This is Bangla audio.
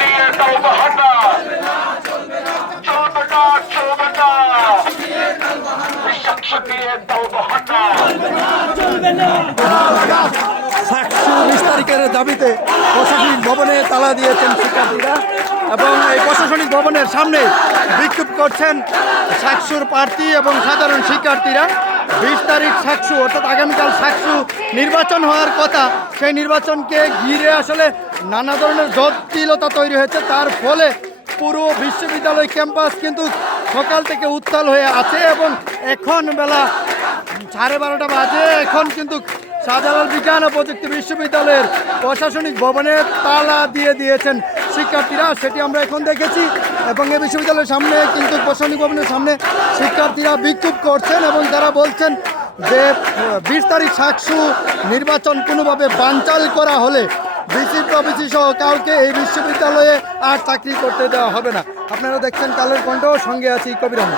নিয়ে তালবাহানা চলবে না, চলবে না। 100 নিয়ে তালবাহানা সাকসু 20 তারিখের দাবিতে প্রশাসনিক ভবনে তালা দিয়েছেন শিক্ষার্থীরা এবং এই প্রশাসনিক ভবনের সামনে বিক্ষোভ করছেন সাকসুর প্রার্থী এবং সাধারণ শিক্ষার্থীরা। 20 তারিখ সাকসু অর্থাৎ আগামীকাল সাকসু নির্বাচন হওয়ার কথা, সেই নির্বাচনকে ঘিরে আসলে নানা ধরনের জটিলতা তৈরি হয়েছে। তার ফলে পুরো বিশ্ববিদ্যালয় ক্যাম্পাস কিন্তু সকাল থেকে উত্তাল হয়ে আছে এবং এখন বেলা 12:30 বাজে। এখন কিন্তু শাহজালাল বিজ্ঞান ও প্রযুক্তি বিশ্ববিদ্যালয়ের প্রশাসনিক ভবনে তালা দিয়ে দিয়েছেন শিক্ষার্থীরা, সেটি আমরা এখন দেখেছি। এবং এই বিশ্ববিদ্যালয়ের সামনে কিন্তু প্রশাসনিক ভবনের সামনে শিক্ষার্থীরা বিক্ষোভ করছেন এবং তারা বলছেন যে 20 তারিখ সাকসু নির্বাচন কোনোভাবে বানচাল করা হলে বিসি প্রবিসি সহ কাউকে এই বিশ্ববিদ্যালয়ে আর চাকরি করতে দেওয়া হবে না। আপনারা দেখছেন কালের কণ্ঠ, সঙ্গে আছি কবির আহমেদ।